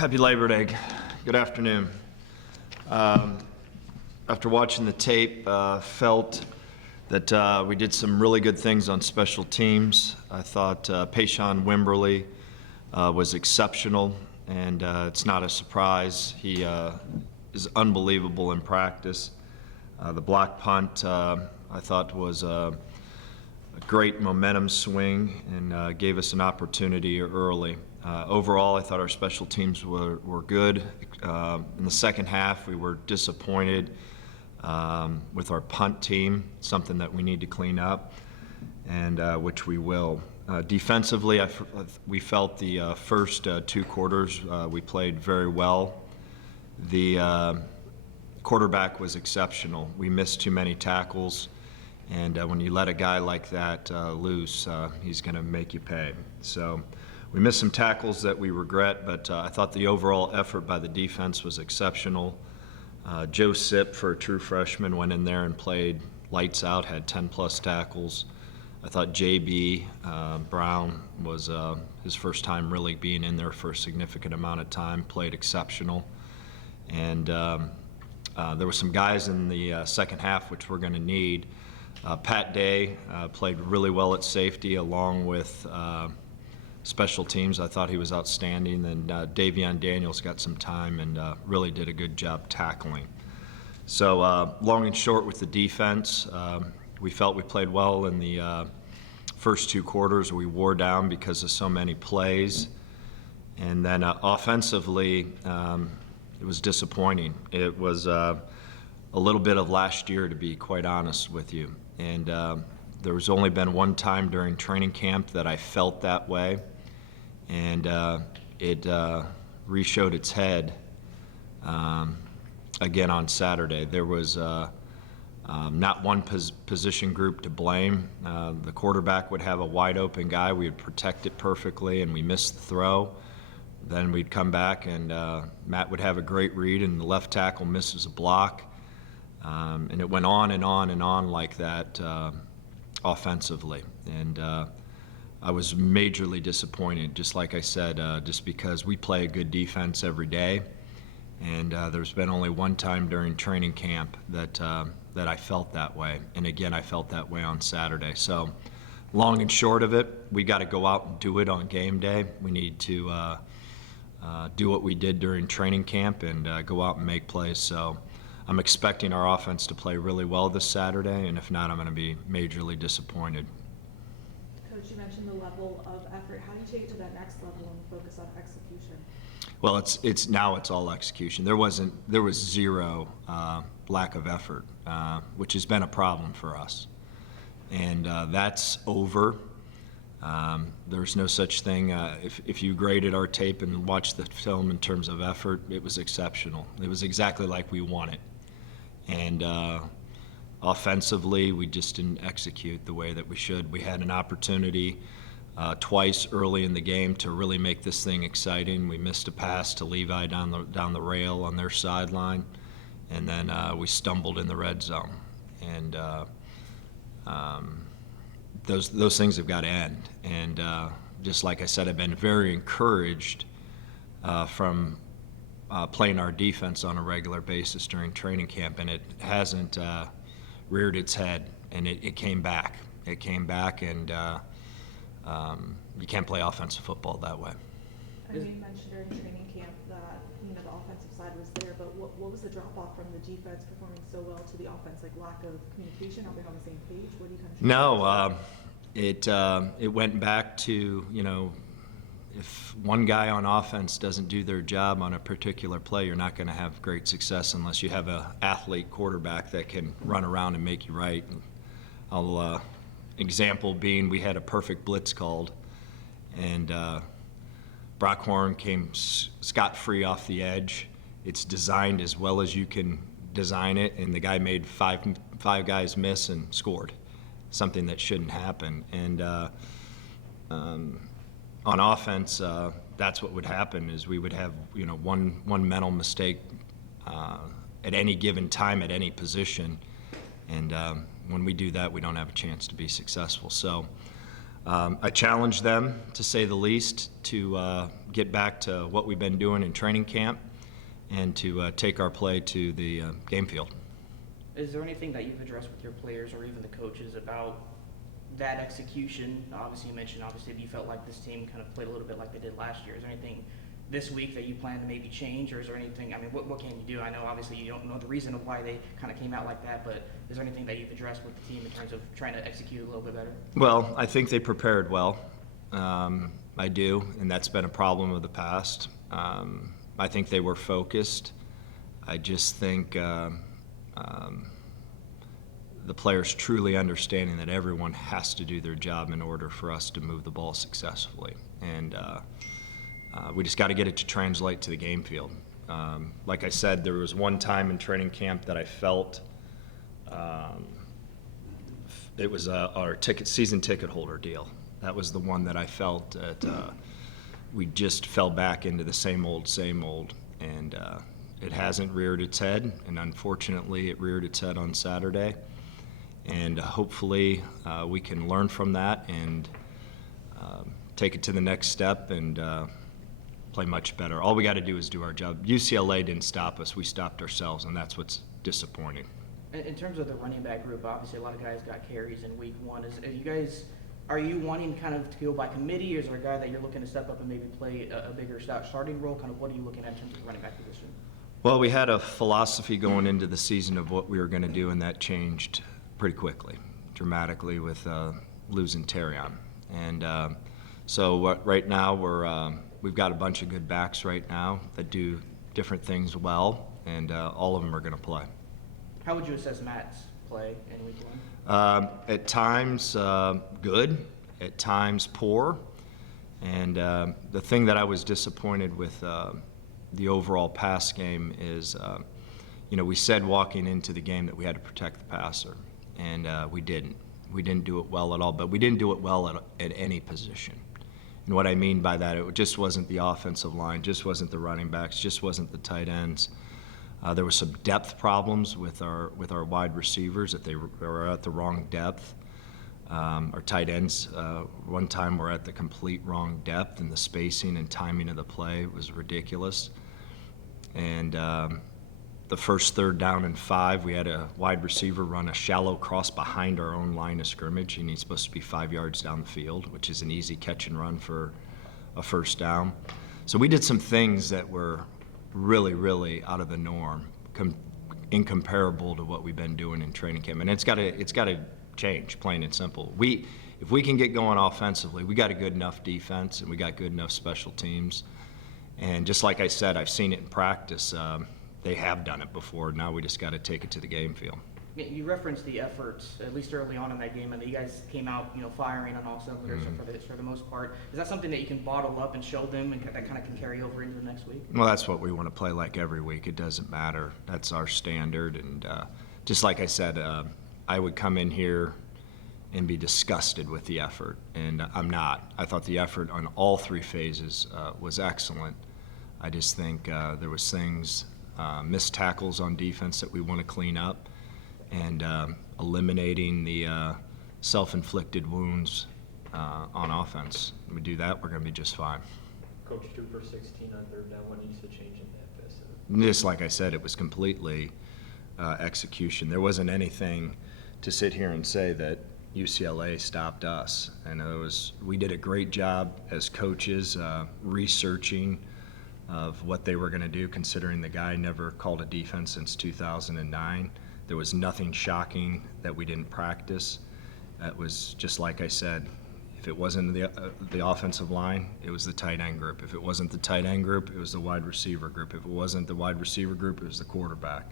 Happy Labor Day. Good afternoon. After watching the tape, felt that we did some really good things on special teams. I thought Payshawn Wimberly was exceptional, and it's not a surprise. He is unbelievable in practice. The block punt, I thought, was a great momentum swing and gave us an opportunity early. Overall, I thought our special teams were good. In the second half, we were disappointed with our punt team, something that we need to clean up, and which we will. Defensively, we felt the first two quarters we played very well. The quarterback was exceptional. We missed too many tackles, and when you let a guy like that loose, he's going to make you pay. So we missed some tackles that we regret, but I thought the overall effort by the defense was exceptional. Joe Sipp, for a true freshman, went in there and played lights out, had 10-plus tackles. I thought J.B. Brown was his first time really being in there for a significant amount of time, played exceptional. And there were some guys in the second half which we're going to need. Pat Day played really well at safety along with special teams. I thought he was outstanding, and Davion Daniels got some time and really did a good job tackling. So long and short with the defense, we felt we played well in the first two quarters. We wore down because of so many plays. And then offensively, it was disappointing. It was a little bit of last year, to be quite honest with you. And there was only been one time during training camp that I felt that way, and it re-showed its head again on Saturday. There was not one position group to blame. The quarterback would have a wide open guy, we would protect it perfectly, and we missed the throw. Then we'd come back and Matt would have a great read, and the left tackle misses a block. And it went on and on and on like that offensively. And I was majorly disappointed, just like I said, just because we play a good defense every day. And there's been only one time during training camp that I felt that way. And again, I felt that way on Saturday. So long and short of it, we got to go out and do it on game day. We need to do what we did during training camp and go out and make plays. So I'm expecting our offense to play really well this Saturday, and if not, I'm going to be majorly disappointed. Coach, you mentioned the level of effort. How do you take it to that next level and focus on execution? Well, it's all execution. There was zero lack of effort, which has been a problem for us, and that's over. There's no such thing. If you graded our tape and watched the film in terms of effort, it was exceptional. It was exactly like we want it. And offensively, we just didn't execute the way that we should. We had an opportunity twice early in the game to really make this thing exciting. We missed a pass to Levi down the rail on their sideline, and then we stumbled in the red zone. And those things have got to end. And just like I said, I've been very encouraged from playing our defense on a regular basis during training camp, and it hasn't reared its head, and it came back. It came back, and you can't play offensive football that way. I mean, you mentioned during training camp that the offensive side was there, but what was the drop-off from the defense performing so well to the offense? Like lack of communication? Are they on the same page? What do you kind of? No, it went back to, if one guy on offense doesn't do their job on a particular play, you're not going to have great success unless you have an athlete quarterback that can run around and make you right. And example being, we had a perfect blitz called, and Brock Horn came scot-free off the edge. It's designed as well as you can design it, and the guy made five guys miss and scored, something that shouldn't happen. And on offense, that's what would happen, is we would have one mental mistake at any given time at any position, and when we do that, we don't have a chance to be successful. So I challenged them, to say the least, to get back to what we've been doing in training camp and to take our play to the game field. Is there anything that you've addressed with your players or even the coaches about that execution? Obviously, you mentioned you felt like this team kind of played a little bit like they did last year. Is there anything this week that you plan to maybe change, or is there anything, I mean, what can you do? I know obviously you don't know the reason of why they kind of came out like that, but is there anything that you've addressed with the team in terms of trying to execute a little bit better? Well, I think they prepared well. I do, and that's been a problem of the past. I think they were focused. I just think the players truly understanding that everyone has to do their job in order for us to move the ball successfully. And we just got to get it to translate to the game field. Like I said, there was one time in training camp that I felt it was our season ticket holder deal. That was the one that I felt that we just fell back into the same old, and it hasn't reared its head, and unfortunately it reared its head on Saturday. And hopefully we can learn from that and take it to the next step and play much better. All we got to do is do our job. UCLA didn't stop us. We stopped ourselves, and that's what's disappointing. In terms of the running back group, obviously a lot of guys got carries in week one. Are you wanting kind of to go by committee, or is there a guy that you're looking to step up and maybe play a bigger starting role? Kind of what are you looking at in terms of the running back position? Well, we had a philosophy going into the season of what we were going to do, and that changed pretty quickly, dramatically, with losing Terrion. And right now we've got a bunch of good backs right now that do different things well, and all of them are going to play. How would you assess Matt's play in week one? At times good, at times poor, and the thing that I was disappointed with the overall pass game is, we said walking into the game that we had to protect the passer, and we didn't. We didn't do it well at all, but we didn't do it well at any position. And what I mean by that, it just wasn't the offensive line, just wasn't the running backs, just wasn't the tight ends. There were some depth problems with our wide receivers, that they were at the wrong depth. Our tight ends, one time, were at the complete wrong depth, and the spacing and timing of the play was ridiculous. And the first 3rd down and 5, we had a wide receiver run a shallow cross behind our own line of scrimmage, and he's supposed to be 5 yards down the field, which is an easy catch and run for a first down. So we did some things that were really, really out of the norm, incomparable to what we've been doing in training camp. And it's got to change, plain and simple. If we can get going offensively, we got a good enough defense, and we got good enough special teams. And just like I said, I've seen it in practice. They have done it before. Now we just got to take it to the game field. You referenced the efforts, at least early on in that game, and you guys came out, firing on all cylinders for the most part. Is that something that you can bottle up and show them, and that kind of can carry over into the next week? Well, that's what we want to play like every week. It doesn't matter. That's our standard. And just like I said, I would come in here and be disgusted with the effort, and I'm not. I thought the effort on all 3 phases was excellent. I just think there was things, missed tackles on defense that we want to clean up, and eliminating the self-inflicted wounds on offense. When we do that, we're going to be just fine. Coach, 2 for 16 on 3rd down. What needs to change in that facet? Just like I said, it was completely execution. There wasn't anything to sit here and say that UCLA stopped us. And we did a great job as coaches researching of what they were going to do, considering the guy never called a defense since 2009. There was nothing shocking that we didn't practice. That was just like I said. If it wasn't the offensive line, it was the tight end group. If it wasn't the tight end group, it was the wide receiver group. If it wasn't the wide receiver group, it was the quarterback.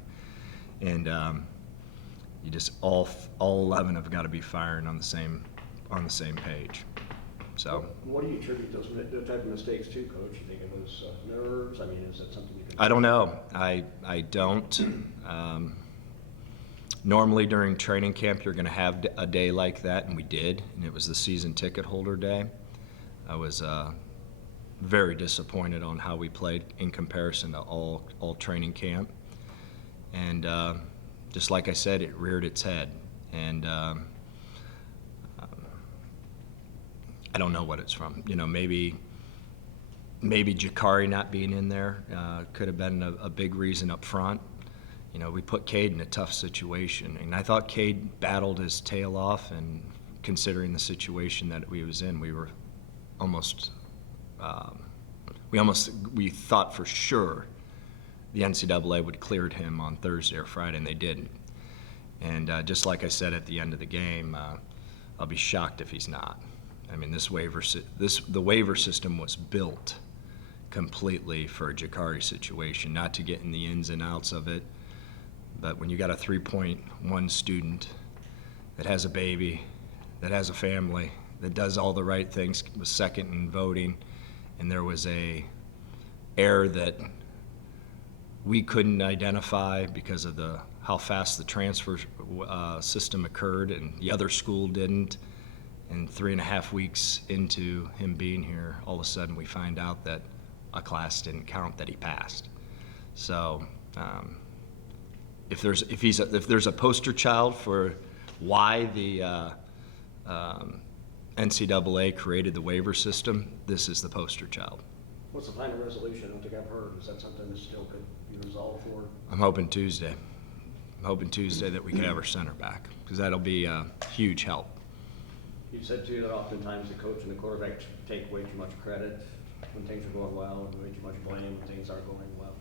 And you just all 11 have got to be firing on the same page. So. What do you attribute those type of mistakes to, Coach? You think it was nerves? I mean, is that something you can? I don't know. I don't. Normally during training camp, you're going to have a day like that, and we did, and it was the season ticket holder day. I was very disappointed on how we played in comparison to all training camp. And just like I said, it reared its head. And I don't know what it's from. You know, maybe Jakari not being in there could have been a big reason up front. You know, we put Cade in a tough situation, and I thought Cade battled his tail off, and considering the situation that we was in, we were almost, we thought for sure the NCAA would cleared him on Thursday or Friday, and they didn't. And just like I said at the end of the game, I'll be shocked if he's not. I mean, the waiver system was built completely for a Jakari situation, not to get in the ins and outs of it. But when you got a 3.1 student that has a baby, that has a family, that does all the right things, was second in voting, and there was a error that we couldn't identify because of how fast the transfer system occurred, and the other school didn't. And 3.5 weeks into him being here, all of a sudden we find out that a class didn't count that he passed. So if there's a poster child for why the NCAA created the waiver system, this is the poster child. What's the final resolution? I don't think I've heard. Is that something that still could be resolved for? I'm hoping Tuesday. I'm hoping Tuesday that we can have our center back, because that'll be a huge help. You said too that oftentimes the coach and the quarterback take way too much credit when things are going well, and way too much blame when things aren't going well.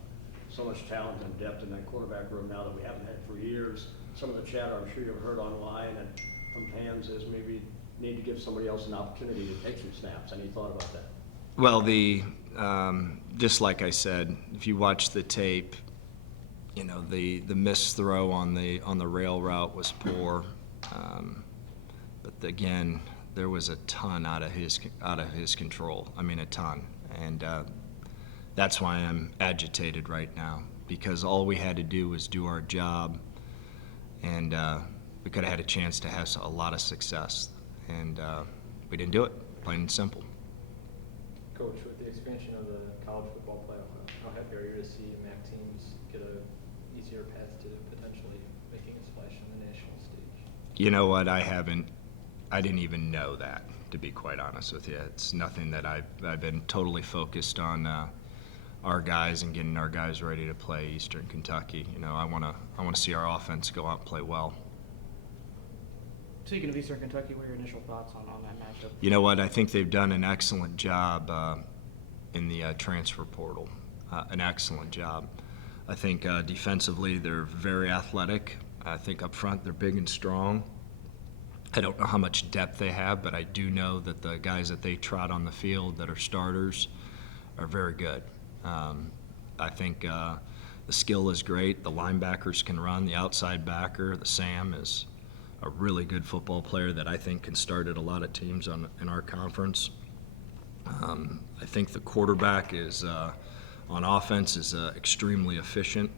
So much talent and depth in that quarterback room now that we haven't had for years. Some of the chatter I'm sure you've heard online and from fans is maybe need to give somebody else an opportunity to take some snaps. Any thought about that? Well, just like I said, if you watch the tape, you know, the missed throw on the rail route was poor. But again, there was a ton out of his control. I mean, a ton, and that's why I'm agitated right now, because all we had to do was do our job, and we could have had a chance to have a lot of success, and we didn't do it. Plain and simple. Coach, with the expansion of the college football playoff, how happy are you to see MAC teams get a easier path to potentially making a splash on the national stage? You know what? I didn't even know that, to be quite honest with you. It's nothing that I've been totally focused on our guys and getting our guys ready to play Eastern Kentucky. You know, I want to see our offense go out and play well. Speaking of Eastern Kentucky, what are your initial thoughts on that matchup? You know what? I think they've done an excellent job in the transfer portal. An excellent job. I think defensively they're very athletic. I think up front they're big and strong. I don't know how much depth they have, but I do know that the guys that they trot on the field that are starters are very good. I think the skill is great. The linebackers can run. The outside backer, the Sam, is a really good football player that I think can start at a lot of teams in our conference. I think the quarterback is on offense is extremely efficient.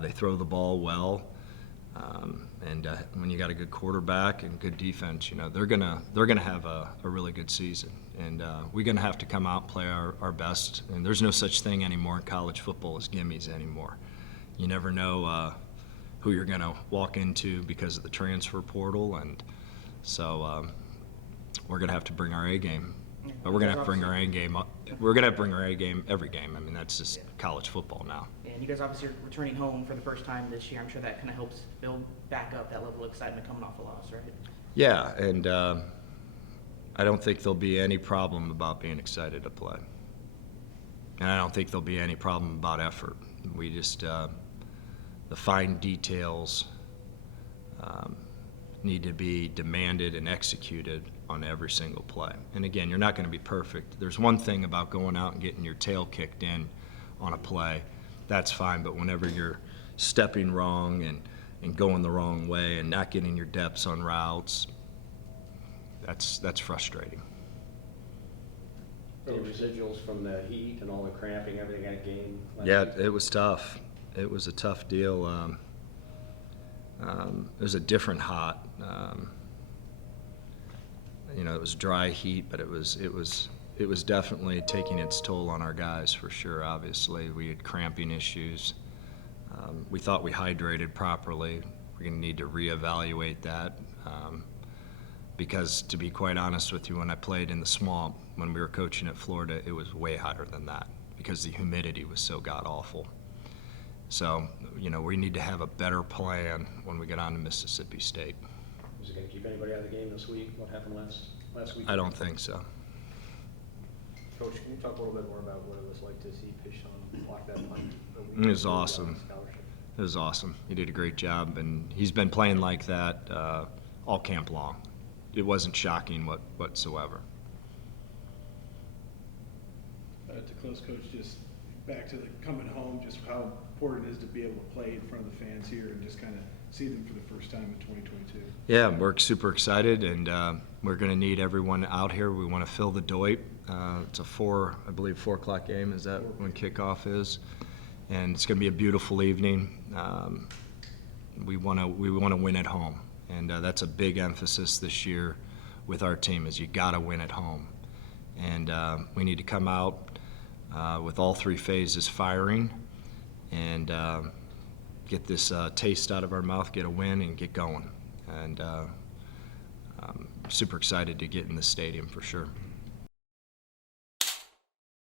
They throw the ball well, and when you got a good quarterback and good defense, you know they're gonna have a really good season. And we're gonna have to come out and play our best. And there's no such thing anymore in college football as gimmies anymore. You never know who you're going to walk into because of the transfer portal, and so we're going to have to bring our A game. But we're going to have to bring our A game up. We're going to have to bring our A game every game. I mean, that's just college football now. And you guys obviously are returning home for the first time this year. I'm sure that kind of helps build back up that level of excitement coming off a loss, right? Yeah, and I don't think there'll be any problem about being excited to play. And I don't think there'll be any problem about effort. We just the fine details need to be demanded and executed on every single play. And again, you're not going to be perfect. There's one thing about going out and getting your tail kicked in on a play. That's fine, but whenever you're stepping wrong and going the wrong way and not getting your depths on routes, that's frustrating. Any residuals from the heat and all the cramping, everything that game? Yeah, it was tough. It was a tough deal. It was a different hot. You know, it was dry heat, but it was definitely taking its toll on our guys for sure. Obviously, we had cramping issues. We thought we hydrated properly. We're going to need to reevaluate that. because to be quite honest with you, when I played in the swamp, when we were coaching at Florida, it was way hotter than that because the humidity was so god-awful. So, we need to have a better plan when we get on to Mississippi State. Is it gonna keep anybody out of the game this week? What happened last week? I don't think so. Coach, can you talk a little bit more about what it was like to see Pishon block that punt? It was awesome. It was awesome. He did a great job, and he's been playing like that all camp long. It wasn't shocking whatsoever. To close, Coach, just back to the coming home, just how important it is to be able to play in front of the fans here and just kind of see them for the first time in 2022. Yeah, we're super excited, and we're going to need everyone out here. We want to fill the Doip. It's a 4 o'clock game. Is that when kickoff is? And it's going to be a beautiful evening. We want to win at home, and that's a big emphasis this year with our team. Is you got to win at home, and we need to come out with all 3 phases firing, and get this taste out of our mouth, get a win, and get going. And I'm super excited to get in the stadium for sure.